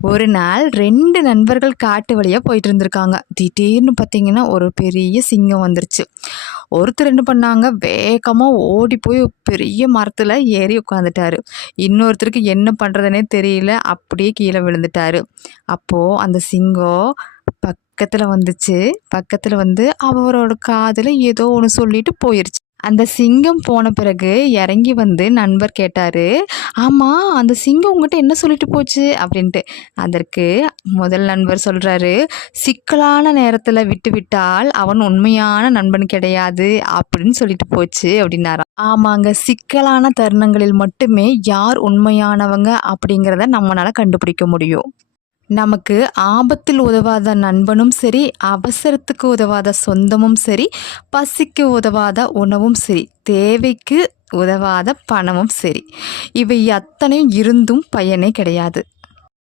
ஒரு நாள் ரெண்டு நண்பர்கள் காட்டு வழியாக போயிட்டு இருந்திருக்காங்க. திடீர்னு பார்த்தீங்கன்னா ஒரு பெரிய சிங்கம் வந்துருச்சு. ஒருத்தர் என்ன பண்ணாங்க? வேகமாக ஓடி போய் பெரிய மரத்தில் ஏறி உட்காந்துட்டாரு இன்னொருத்தருக்கு என்ன பண்ணுறதுனே தெரியல. அப்படியே கீழே விழுந்துட்டாரு. அப்போது அந்த சிங்கம் பக்கத்தில் வந்துச்சு. பக்கத்தில் வந்து அவரோட காதில் ஏதோ ஒன்று சொல்லிட்டு போயிருச்சு. அந்த சிங்கம் போன பிறகு இறங்கி வந்து நண்பர் கேட்டார். ஆமாம் அந்த சிங்கம் உங்ககிட்ட என்ன சொல்லிட்டு போச்சு? அப்படின்ட்டு. அதற்கு முதல் நண்பர் சொல்கிறாரு சிக்கலான நேரத்தில் விட்டு விட்டால் அவன் உண்மையான நண்பன் கிடையாது அப்படின்னு சொல்லிட்டு போச்சு அப்படின்னாரா. ஆமாங்க சிக்கலான தருணங்களில் மட்டுமே யார் உண்மையானவங்க அப்படிங்கிறத நம்மளால் கண்டுபிடிக்க முடியும். நமக்கு ஆபத்தில் உதவாத நண்பனும் சரி அவசரத்துக்கு உதவாத சொந்தமும் சரி பசிக்கு உதவாத உணவும் சரி தேவைக்கு உதவாத பணமும் சரி. இவை அத்தனையும் இருந்தும் பயனே கிடையாது.